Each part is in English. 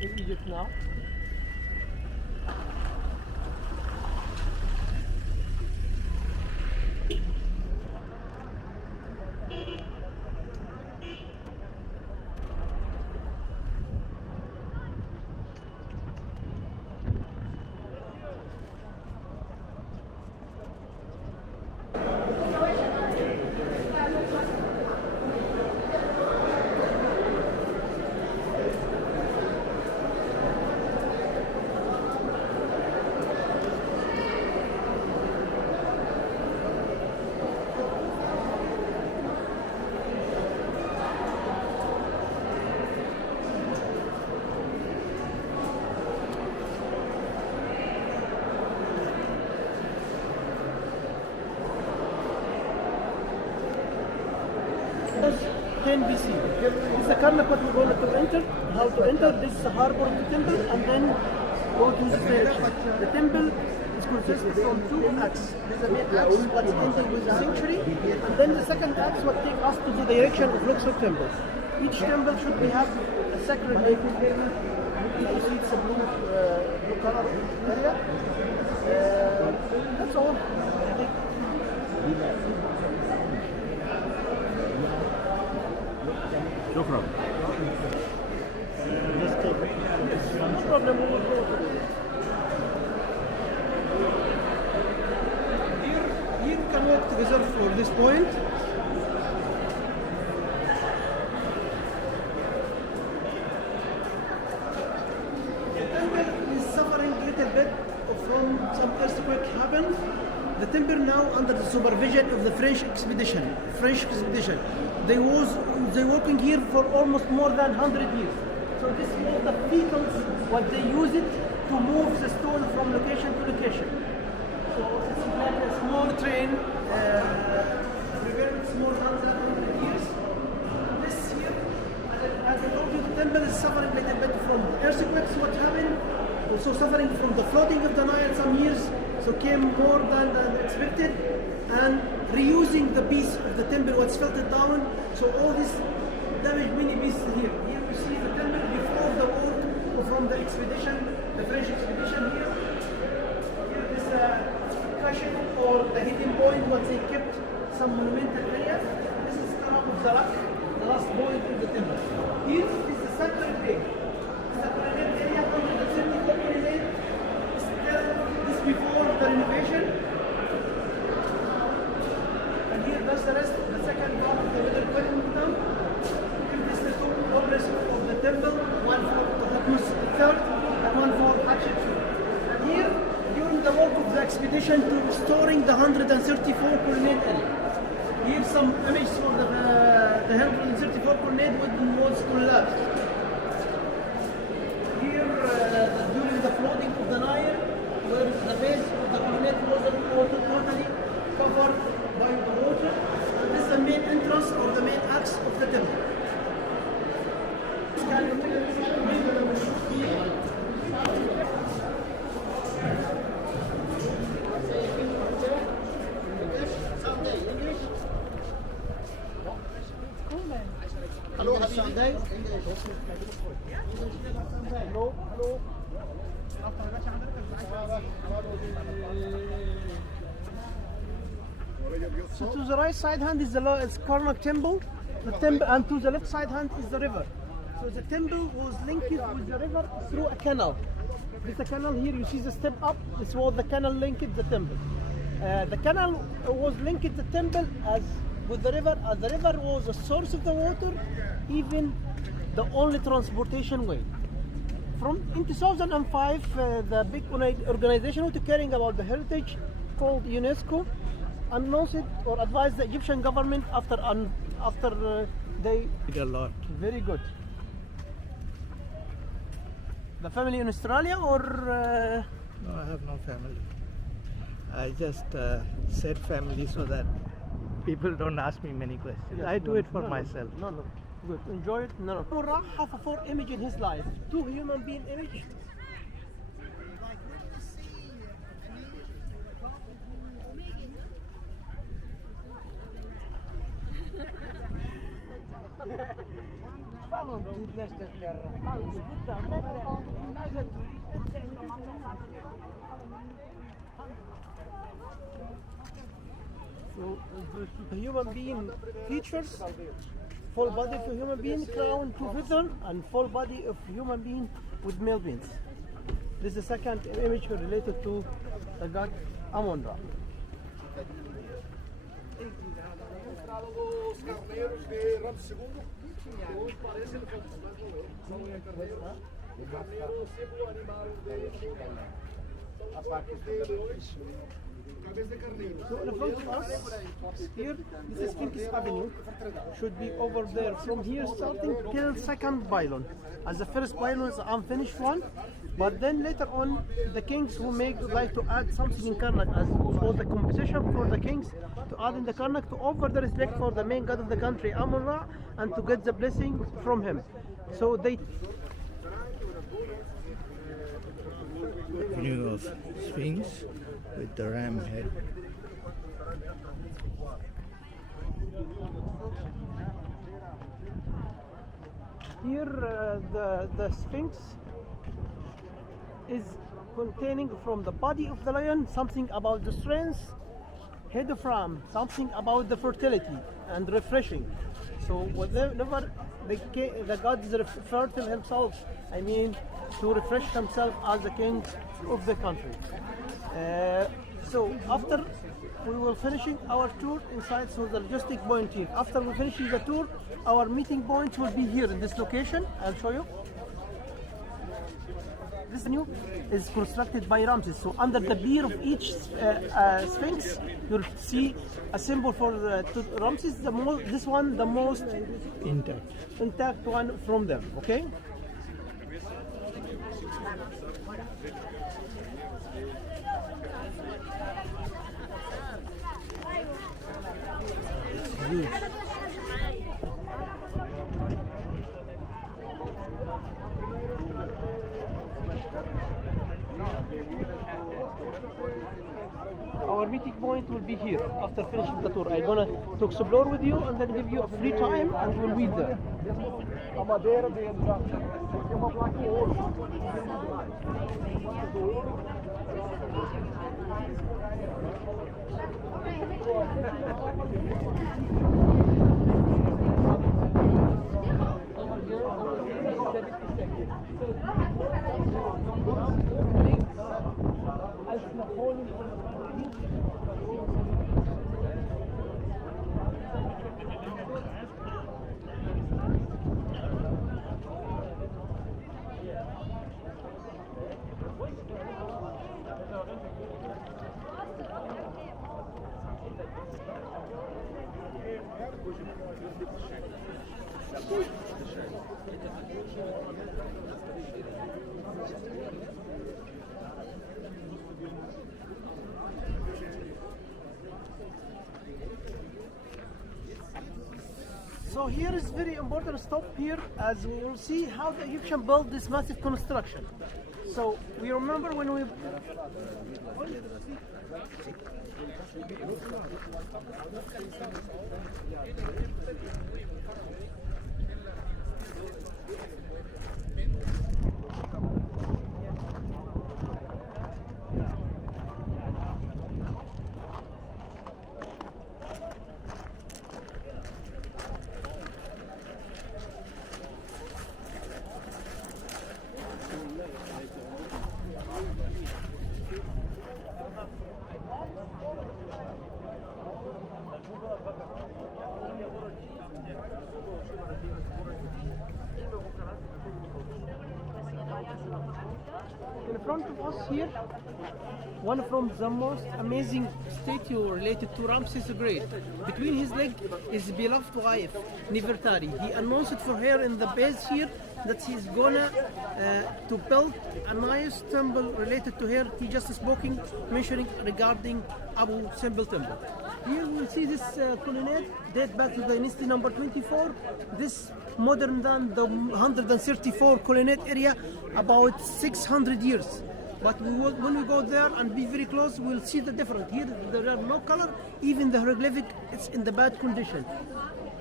in Egypt now. That's 10 BC. This is the Karnak what we're going to enter. How to enter? This is the harbor of the temple, and then go to this direction. The temple is consisted from two acts. There's a main axe, what's ending with the sanctuary, and then the second axe what take us to the direction of Luxor temple. Each temple should have a sacred lake. You see it's a blue color area. That's all. No problem. No problem. We will go. Here we can walk together for this point. The temple is suffering a little bit from some earthquake happened. The temple now under the supervision of the French expedition. They working here for almost more than 100 years. So this was the vehicles what they use it to move the stone from location to location. So it's like a small train, prepared more than 100 years. This year, as I told you, the temple is suffering a little bit from earthquakes. What happened? Also suffering from the flooding of the Nile some years. So came more than expected, and reusing the piece of the temple what's filtered down. So all this damaged many pieces here. Here we see the temple before the work from the expedition, the French expedition here. Here is a cushion or the hidden point what they kept some monumental areas. This is Karnak of the rock, the last point of the temple. Here is the sacred lake. Sacred lake area 134 colonnade. This before the renovation. And here that's the rest, the second part of the middle kingdom. Here is the two obelisks of the temple, one for Thutmose III and one for Hatshepsut. And here, during the work of the expedition to restoring the 134 colonnade area. Here some images for the 134 colonnade was collapsed. Here, during the flooding of the Nile, where the base of the colonnade wasn't totally covered by the water. And this is the main entrance or the main axe of the temple. Hello, happy Sunday. Hello, hello. So to the right side hand is the Karnak temple, and to the left side hand is the river. So the temple was linked with the river through a canal. There's a canal here, you see the step up, this was the canal linked the temple. The canal was linked the temple as with the river, as the river was the source of the water, even the only transportation way. In 2005, the big organization who caring about the heritage called UNESCO announced or advised the Egyptian government after they did a lot. Very good. The family in Australia or? No, I have no family. I just said family so that people don't ask me many questions. Yes, I do it for myself. No. Good. Enjoy it. No. Ra have a four image in his life. Two human being image. So the human being features, full body of a human being, crown to feather, and full body of human being with male beings. This is the second image related to the god Amon-Ra. So in front of us, here, this is Sphinx Avenue, should be over there. From here starting till second pylon. As the first pylon is an unfinished one, but then later on, the kings who like to add something in Karnak as for the composition for the kings to add in the Karnak to offer the respect for the main god of the country, Amon-Ra, and to get the blessing from him. So they View of Sphinx with the ram head. Here the Sphinx is containing from the body of the lion something about the strength, head of ram, something about the fertility and refreshing. So whenever the god is fertile himself, I mean to refresh himself as the king of the country. So after we will finishing our tour inside, so the logistic point here. After we finishing the tour, our meeting point will be here in this location. I'll show you. This venue is constructed by Ramses. So under the beard of each Sphinx, you'll see a symbol for Ramses. This one, the most intact one from them. Okay. Huge. Our meeting point will be here after finishing the tour. I'm gonna to explore with you and then give you a free time and we'll be there. So here is very important stop here as we will see how the Egyptian built this massive construction. So we remember when we in front of us here, one from the most amazing statue related to Ramses the Great. Between his legs is beloved wife, Nefertari. He announced for her in the base here that he's gonna to build a nice temple related to her. He just spoken, mentioning regarding Abu Simbel temple. Here we'll see this colonnade date back to the dynasty number 24. This modern than the 134 colonnade area, about 600 years. But when we go there and be very close, we'll see the difference. Here there are no color, even the hieroglyphic it's in the bad condition.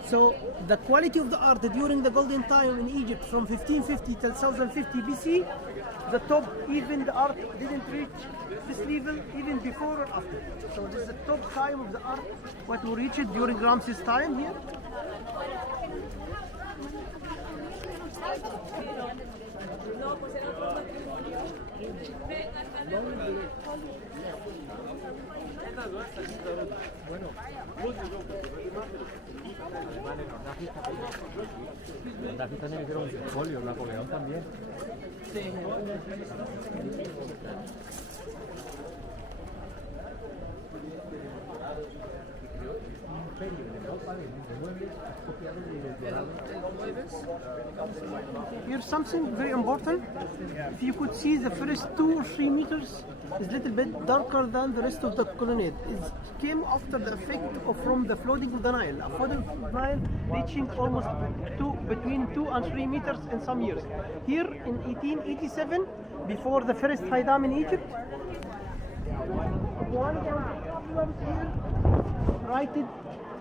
So the quality of the art during the golden time in Egypt from 1550 till 1050 BC, the top, even the art didn't reach this level even before or after. So this is the top time of the art what we reached during Ramses' time here. Aquí también hicieron un folio, Napoleón también. Sí. Here's something very important. If you could see the first 2 or 3 meters is a little bit darker than the rest of the colonnade. It came after the effect from the flooding of the Nile. A flooding of the Nile reaching almost between 2 and 3 meters in some years. Here in 1887, before the first high dam in Egypt, one here write it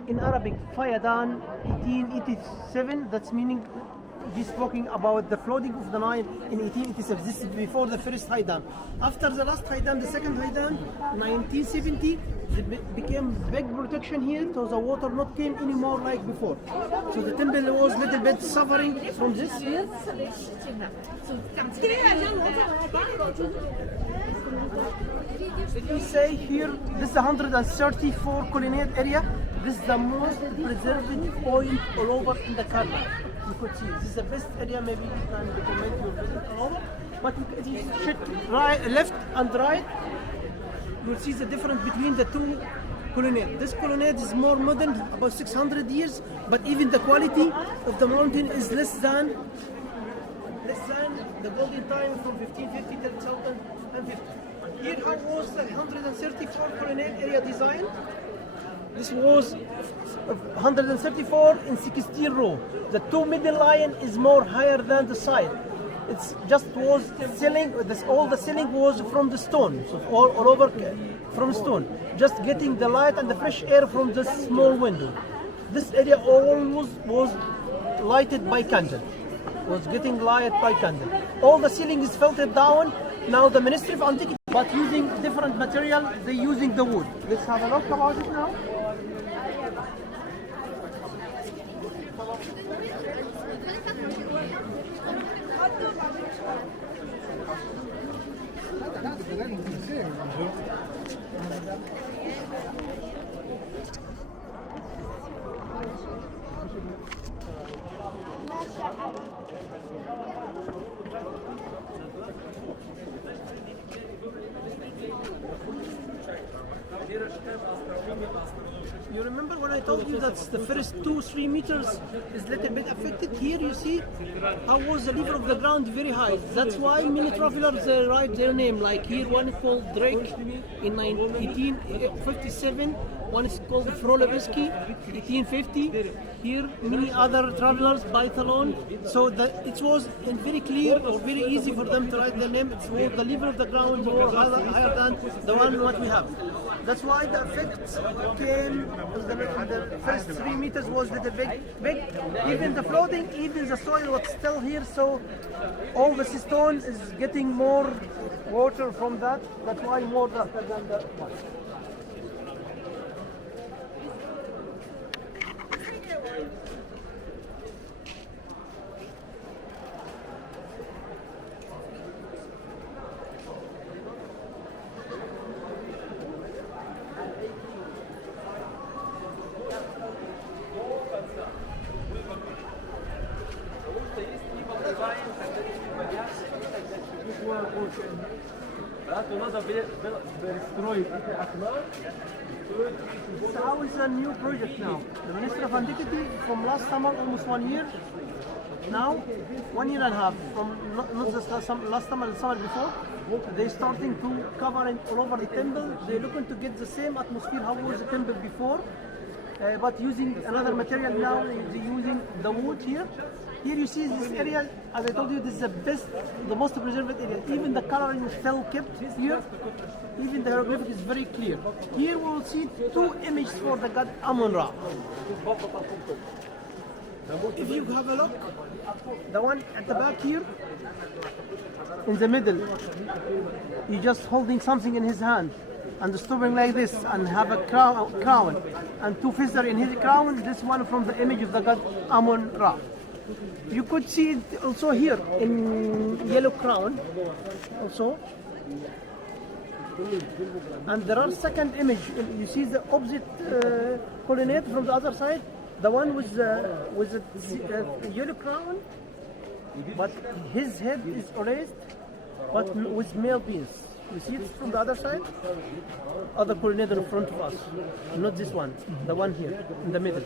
in Arabic, Fayadan 1887, that's meaning he's talking about the flooding of the Nile in 1887. This is before the first high dam. After the last high dam, the second high dam, 1970, it became big protection here, so the water not came anymore like before. So the temple was a little bit suffering from this here. We say here, this is the 134 colonnade area. This is the most preserved point all over in the Karnak. You could see this is the best area. Maybe you can recommend your visit all over. But if you check right, left and right, you will see the difference between the 2 colonnades. This colonnade is more modern, about 600 years, but even the quality of the mountain is less than the golden time from 1550 till 1050. Here how was the 134 colonnade area design? This was 134 in 16 row. The 2 middle line is more higher than the side. It's just was ceiling. All the ceiling was from the stone, so all over from stone. Just getting the light and the fresh air from this small window. This area always was lighted by candle. Was getting light by candle. All the ceiling is filtered down. Now the Ministry of Antiquity, but using different material, they're using the wood. Let's have a look about it now. You remember when I told you that the first 2-3 meters is a little bit affected? Here you see how was the level of the ground very high. That's why many travelers write their name. Like here one is called Drake in 1857, one is called Frolebesky 1850. Here many other travelers by Talon. So that it was very clear or very easy for them to write their name. It's more the level of the ground more higher than the one what we have. That's why the effect came. The first 3 meters was little big. Even the flooding, even the soil was still here. So all the stone is getting more water from that. That's why more darker than the one. So how is a new project now? The Ministry of Antiquity from last summer, almost 1 year. Now, 1 year and a half, from not just last summer, the summer before, they're starting to cover it all over the temple. They're looking to get the same atmosphere how was the temple before, but using another material now. They're using the wood here. Here you see this area, as I told you, this is the most preserved area. Even the coloring is still kept here. Even the hieroglyphic is very clear. Here we will see 2 images for the god Amun-Ra. If you have a look, the one at the back here, in the middle, he's just holding something in his hand and stooping like this and have a crown and two feathers in his crown. This one from the image of the god Amun-Ra. You could see it also here in yellow crown also. And there are second image. You see the opposite colonnade from the other side. The one with the yellow crown, but his head is raised, but with male beans. You see it from the other side? Other colonnade in front of us, not this one. The one here in the middle.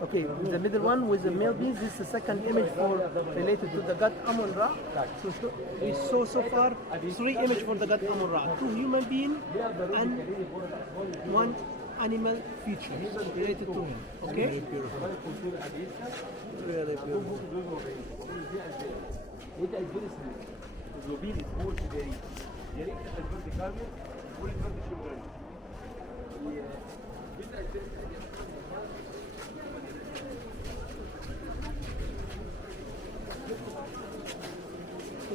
Okay, the middle one with the male beans. This is the second image for related to the god Amun-Ra. So we saw so far three images for the god Amun-Ra: two human beings and one animal feature related to him. Okay. Really beautiful.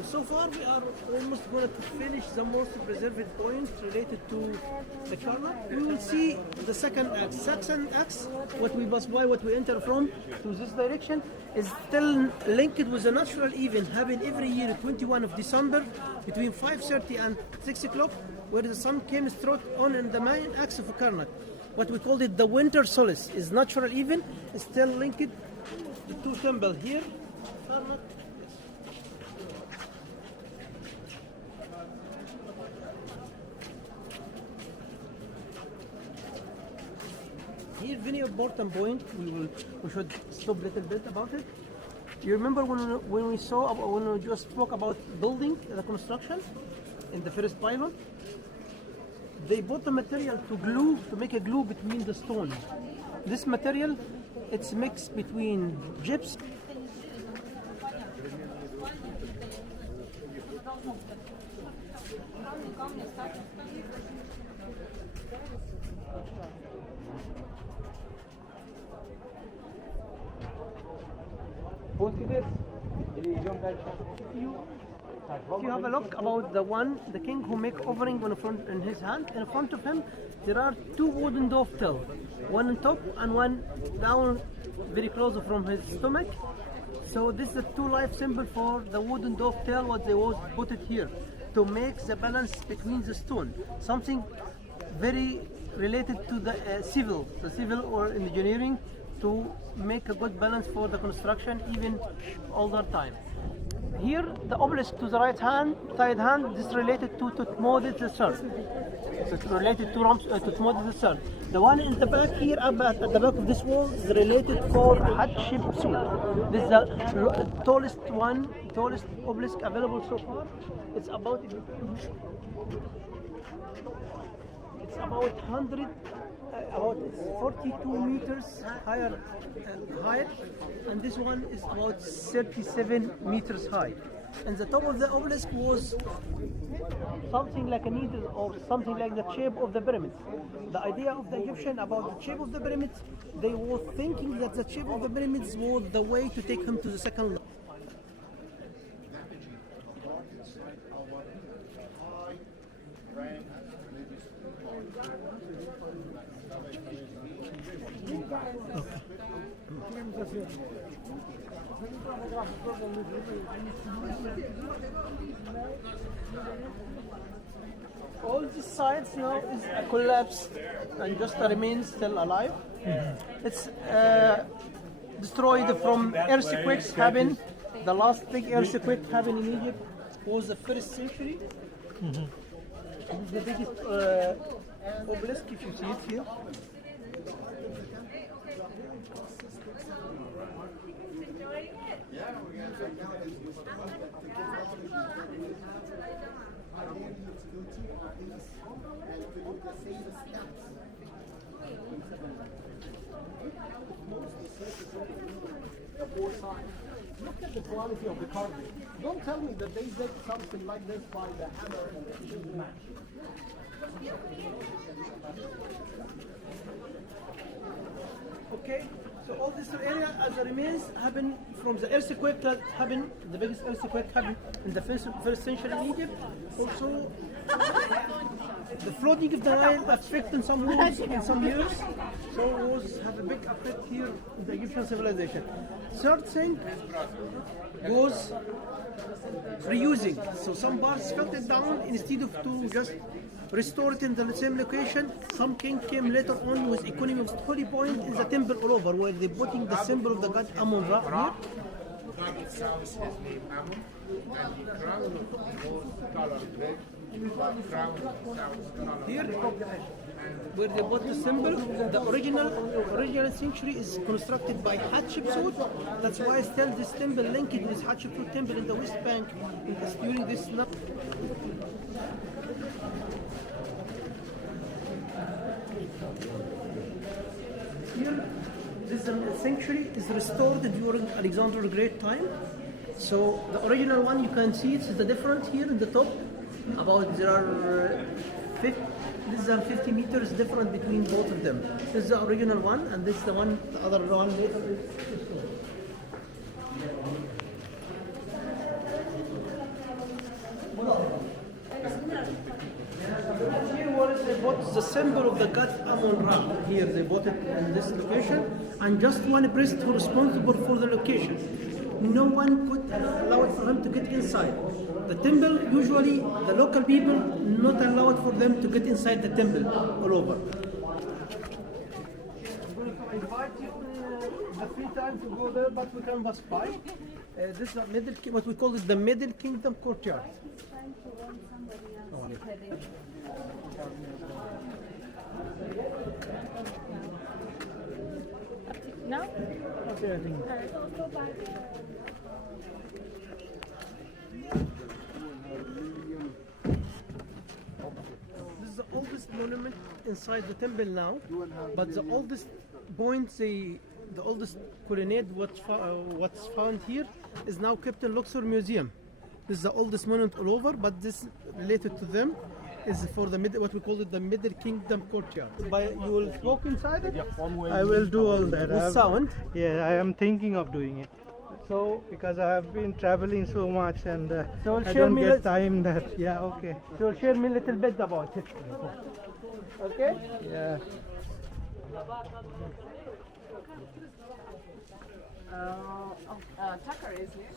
So far we are almost going to finish the most preserved point related to the Karnak. We will see the second axe. Second axe, what we pass by, what we enter from to this direction, is still linked with the natural event happening every year, 21 of December, between 5:30 and 6 o'clock, where the sun came straight on in the main axe of Karnak. What we called it the winter solace is natural event, is still linked to two temples here. Karnak. Here, very important point. We should stop a little bit about it. You remember when we just spoke about building the construction in the first pylon? They bought the material to make a glue between the stone. This material, it's mixed between gypsum. If you have a look about the king who make offering in his hand, in front of him there are two wooden dovetail, one on top and one down very close from his stomach. So this is a two life symbol for the wooden dovetail, what they was put it here to make the balance between the stone. Something very related to the civil or engineering, to make a good balance for the construction even older time. Here, the obelisk to the right hand, this is related to Tutmodid III. It's related to Tutmodid III. The one in the back here, at the back of this wall, is related for Hatshepsut. This is the tallest obelisk available so far. It's about 42 meters higher height, and this one is about 37 meters high. And the top of the obelisk was something like a needle or something like the shape of the pyramid. The idea of the Egyptian about the shape of the pyramids, they were thinking that the shape of the pyramids was the way to take him to the second level. All these sides now is collapsed and just remains still alive. It's destroyed from earthquakes happened. The last big earthquake happened in Egypt was the 1st century. This is the biggest obelisk, if you see it here. Look at the quality of the carving. Don't tell me that they did something like this by the hammer and the chisel match. Okay, So all this area as a remains happened from the earthquake that happened, the biggest earthquake happened in the first century in Egypt. Also, the flooding of the Nile affected some homes in some years, so it was have a big effect here in the Egyptian civilization. Third thing was reusing. So some parts fell it down instead of to just restore it in the same location. Some king came later on with economy of holy point in the temple all over, where they putting the symbol of the god Amun Ra here. God itself is his name Amun, and the crown was colored red. Crown itself colored Here, red. where they put the symbol, the original sanctuary is constructed by Hatshepsut. That's why still this temple linked with Hatshepsut temple in the West Bank during this. Here, this sanctuary is restored during Alexander the Great time. So the original one you can see it's the difference here in the top. About there are 50 meters different between both of them. This is the original one, and this is the one, the other one later is restored. Here was they bought the symbol of the god Amun Ra. Here they bought it in this location, and just one priest who responsible for the location. No one could allow it for him to get inside. The temple, usually the local people not allowed for them to get inside the temple all over. I'm going to invite you the free time to go there, but we can pass by. This is what we call is the Middle Kingdom courtyard. No? Okay, I think. This is the oldest monument inside the temple now, but the oldest point, the oldest colonnade what's found here is now kept in Luxor Museum. This is the oldest monument all over, but this related to them is for the what we call it the Middle Kingdom courtyard. You will walk inside it I will do all that. with sound. Yeah, I am thinking of doing it. So Because I have been traveling so much and So I share don't me get let- time that. Yeah, okay. you'll share me a little bit about it. Okay? Yeah. Tucker is here.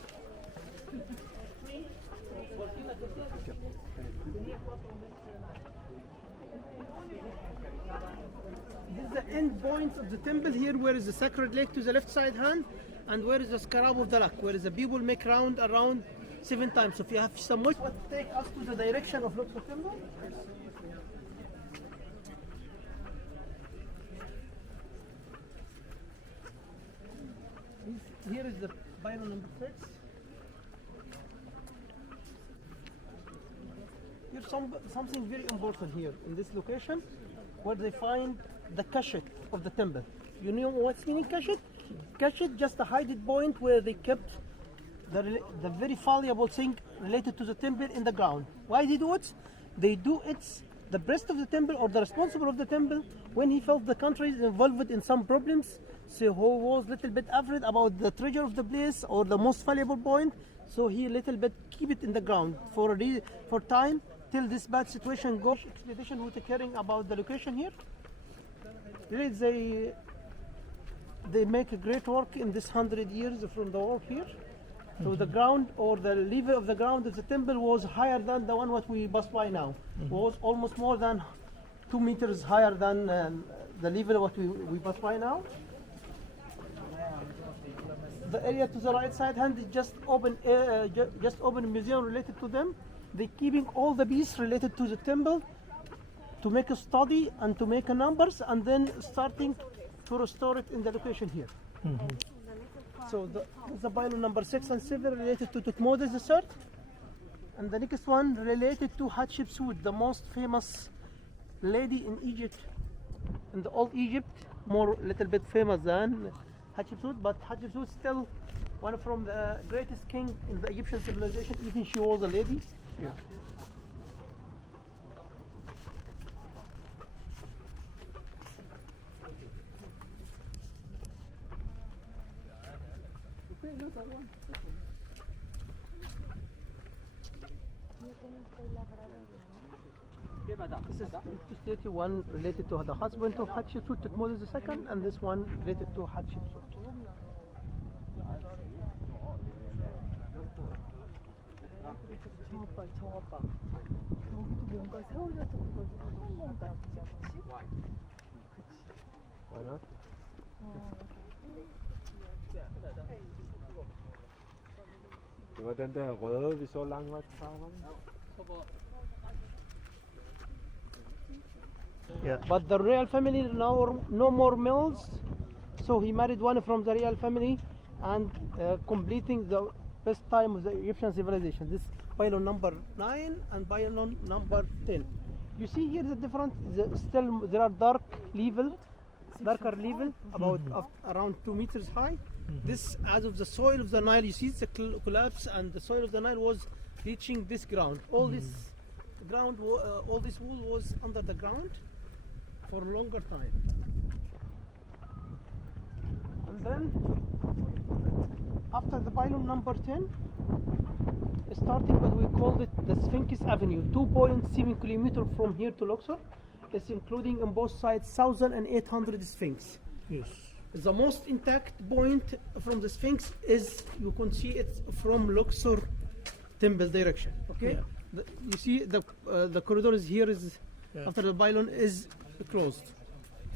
This is the end point of the temple here, where is the sacred lake to the left side hand, and where is the scarab of the luck, where is the people make round around 7 times. So if you have some much, what take us to the direction of Luxor temple. Here is the Bible number 6. Here's something very important here in this location, where they find the cachet of the temple. You know what's meaning cachet? Cachet, just a hiding point where they kept the very valuable thing related to the temple in the ground. Why they do it? They do it, the priest of the temple or the responsible of the temple, when he felt the country is involved in some problems, so he was a little bit afraid about the treasure of the place or the most valuable point, so he little bit keep it in the ground for time till this bad situation goes. Expedition who caring about the location here. Really they make a great work in this 100 years from the war here. So the ground or the level of the ground of the temple was higher than the one what we pass by now. Was almost more than 2 meters higher than the level what we pass by now. The area to the right side hand is just open museum related to them. They keeping all the pieces related to the temple to make a study and to make a numbers, and then starting to restore it in the location here. So the Bible number 6 and 7 related to Tutmosis III, and the next one related to Hatshepsut, the most famous lady in Egypt, in the old Egypt, more little bit famous than Hatshepsut, but Hatshepsut still one from the greatest king in the Egyptian civilization, even she was a lady. Yeah. This is 31 related to the husband of Hatshepsut, Thutmose II, and this one related to Hatshepsut. 저거 봐. 여기도 뭔가 세워져서 그걸 사는 건가 보지, 그치? Why not? Det var den der røde, vi så langt vej fra, var det? Yeah. But the royal family now no more males, so he married one from the royal family, and completing the best time of the Egyptian civilization. This pylon number 9 and pylon number 10. You see here the different. Still there are darker level, about around 2 meters high. This, as of the soil of the Nile, you see it's a collapse, and the soil of the Nile was reaching this ground. All this ground, all this wall was under the ground for a longer time. And then, after the pylon number 10, starting what we called it the Sphinx Avenue, 2.7 kilometers from here to Luxor. It's including on both sides 1,800 Sphinx. Yes. The most intact point from the Sphinx is, you can see it from Luxor temple direction. Okay, Yeah. You see the corridor is here, is after the pylon is closed,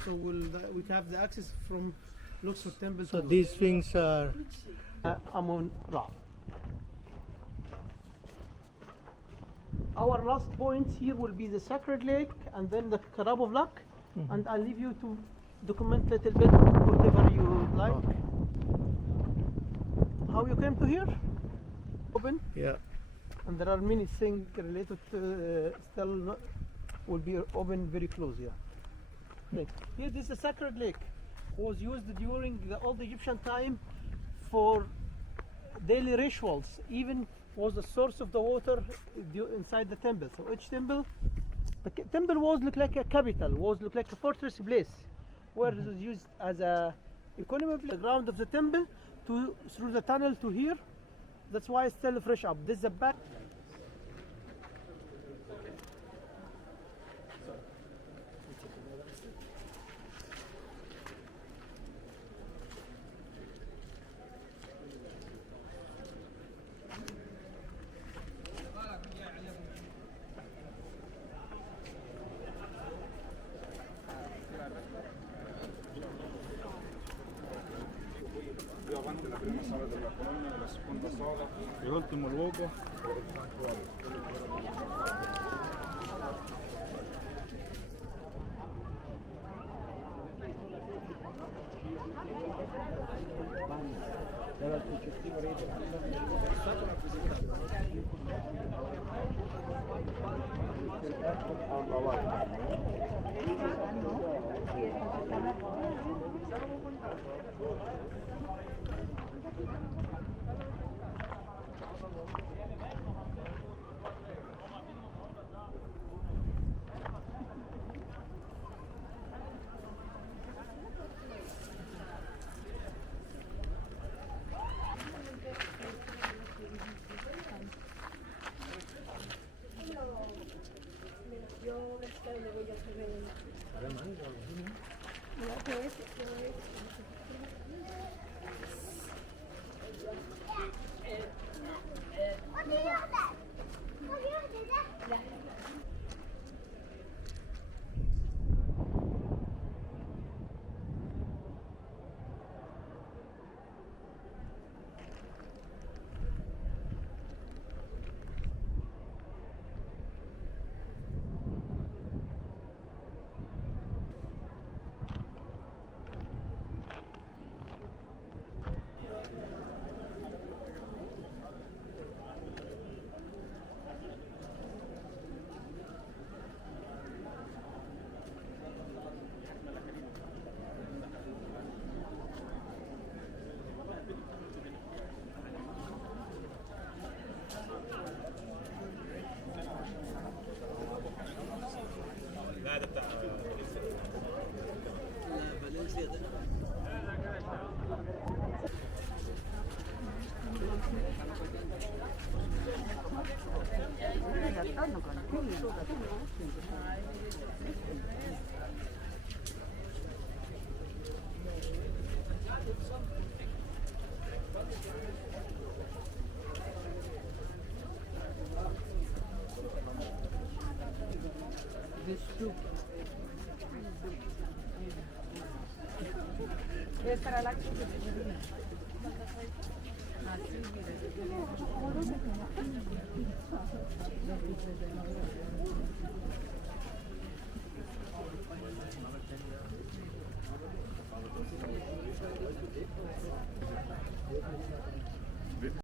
so we have the access from Luxor temple. So to these things are Amun Ra. Our last point here will be the Sacred Lake, and then the Karab of Luck, and I'll leave you to document a little bit whatever you like. How you came to here? Open, yeah. and there are many things related to still will be open very close. Yeah. Right. Here, this is a Sacred Lake, was used during the old Egyptian time for daily rituals. Even was the source of the water inside the temple. So each temple, the temple was look like a capital, was look like a fortress place, where it was used as a economy. The ground of the temple to through the tunnel to here. That's why it's still fresh up. This is the back. Più avanti la prima sala della colonna e la seconda sala e ultimo luogo il santuario. Era il successivo rete. Esta era la que